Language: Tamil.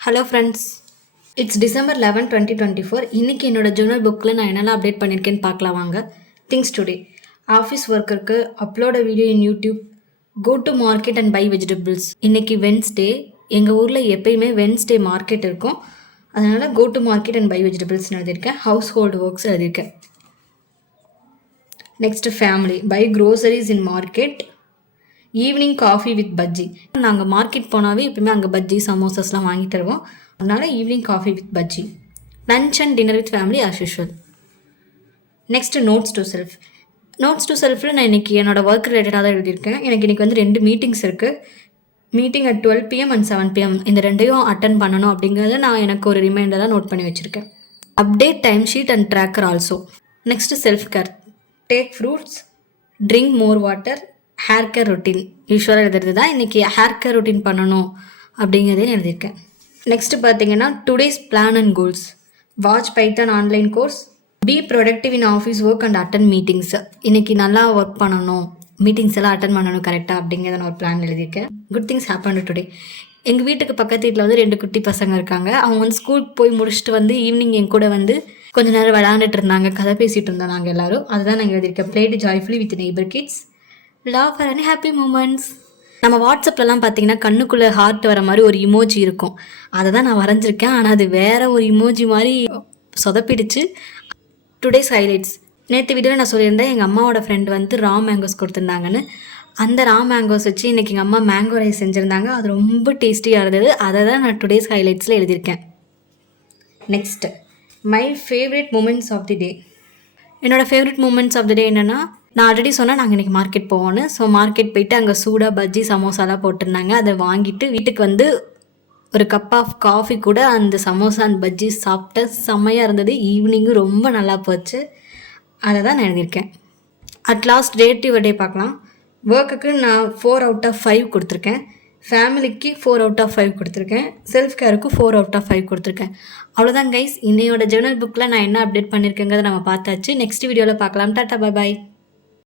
Hello friends, it's December 11 2024. இன்றைக்கி என்னோடய ஜேர்னல் புக்கில் நான் என்னெல்லாம் அப்டேட் பண்ணியிருக்கேன்னு பார்க்கலாம் வாங்க. திங்ஸ் டுடே ஆஃபீஸ் ஒர்க்கருக்கு upload video in YouTube, go to market and buy vegetables. இன்றைக்கி வென்ஸ்டே, எங்கள் ஊரில் எப்பயுமே வென்ஸ்டே மார்க்கெட் இருக்கும். அதனால் go to market and buy வெஜிடபிள்ஸ்னு எழுதியிருக்கேன். ஹவுஸ் ஹோல்டு ஒர்க்ஸ் எழுதியிருக்கேன். Next family, buy groceries in market, evening coffee with bajji. நாங்கள் மார்க்கெட் போனாவே எப்பவுமே அங்கே பஜ்ஜி சமோசாஸ்லாம் வாங்கி தருவோம். அதனால் evening coffee with bajji. Lunch and dinner with family as usual. Next notes to self. Notes to செல்ஃபில் நான் இன்றைக்கி என்னோடய ஒர்க் ரிலேட்டடாக தான் எழுதியிருக்கேன். எனக்கு இன்றைக்கி வந்து 2 மீட்டிங்ஸ் இருக்குது. Meeting at 12 PM and 7 PM. இந்த ரெண்டையும் அட்டன் பண்ணணும் அப்படிங்கிறத நான் எனக்கு ஒரு ரிமைண்டராக நோட் பண்ணி வச்சுருக்கேன். Update time sheet and tracker also. Next self care, take fruits, drink more water, hair care routine. யூஸ்வலாக எழுதுறது தான் இன்றைக்கி ஹேர் கேர் ரொட்டீன் பண்ணணும் அப்படிங்கிறதையும் எழுதியிருக்கேன். நெக்ஸ்ட்டு பார்த்தீங்கன்னா today's plan and goals, watch Python online course, be productive in office work and attend meetings. இன்றைக்கி நல்லா ஒர்க் பண்ணணும், மீட்டிங்ஸ் எல்லாம் அட்டன் பண்ணணும் கரெக்டாக அப்படிங்கிறத நான் ஒரு பிளான் எழுதியிருக்கேன். Good things happen today. எங்கள் வீட்டுக்கு பக்கத்து வீட்டில் வந்து 2 குட்டி பசங்க இருக்காங்க. அவங்க வந்து ஸ்கூலுக்கு போய் முடிச்சுட்டு வந்து ஈவினிங் என் கூட வந்து கொஞ்சம் நேரம் விளையாண்டுட்டு இருந்தாங்க, கதை பேசிகிட்டு இருந்தோம் நாங்கள் எல்லோரும். அதுதான் நாங்கள் எழுதியிருக்கேன். Played joyfully with neighbour kids, love for and happy moments. நம்ம வாட்ஸ்அப்லலாம் பார்த்தீங்கன்னா கண்ணுக்குள்ளே ஹார்ட் வர மாதிரி ஒரு இமோஜி இருக்கும். அதை தான் நான் வரைஞ்சிருக்கேன். ஆனால் அது வேறு ஒரு இமோஜி மாதிரி சொதப்பிடுச்சு. Today's highlights. நேற்று வீடியோவில் நான் சொல்லியிருந்தேன் எங்கள் அம்மாவோட ஃப்ரெண்டு வந்து ரா மேங்கோஸ் கொடுத்துருந்தாங்கன்னு. அந்த ரா மேங்கோஸ் வச்சு இன்றைக்கி எங்கள் அம்மா மேங்கோ ரைஸ் செஞ்சுருந்தாங்க. அது ரொம்ப டேஸ்டியாக இருந்தது. அதை தான் நான் டுடேஸ் ஹைலைட்ஸில் எழுதியிருக்கேன். Next my favourite moments of the day. என்னோடய favourite moments of the day என்னென்னா, நான் ஆல்ரெடி சொன்னேன் நாங்கள் இன்றைக்கி மார்க்கெட் போவோன்னு. ஸோ மார்க்கெட் போயிட்டு அங்கே சூடாக பஜ்ஜி சமோசாலாம் போட்டிருந்தாங்க. அதை வாங்கிட்டு வீட்டுக்கு வந்து ஒரு கப் ஆஃப் காஃபி கூட அந்த சமோசா அண்ட் பஜ்ஜி சாப்பிட்ட செம்மையாக இருந்தது. ஈவினிங்கும் ரொம்ப நல்லா போச்சு. அதை தான் நான் எழுதியிருக்கேன். At last day to day பார்க்கலாம். ஒர்க்குக்கு நான் 4 out of 5 கொடுத்துருக்கேன். ஃபேமிலிக்கு 4 out of 5 கொடுத்துருக்கேன். செல்ஃப் கேருக்கு 4 out of 5 கொடுத்துருக்கேன். அவ்வளோதான் கைஸ். இன்னையோட ஜேர்னல் புக்கில் நான் என்ன அப்டேட் பண்ணியிருக்கேங்கிறத நம்ம பார்த்தாச்சு. நெக்ஸ்ட் வீடியோவில் பார்க்கலாம். Tata, bye bye.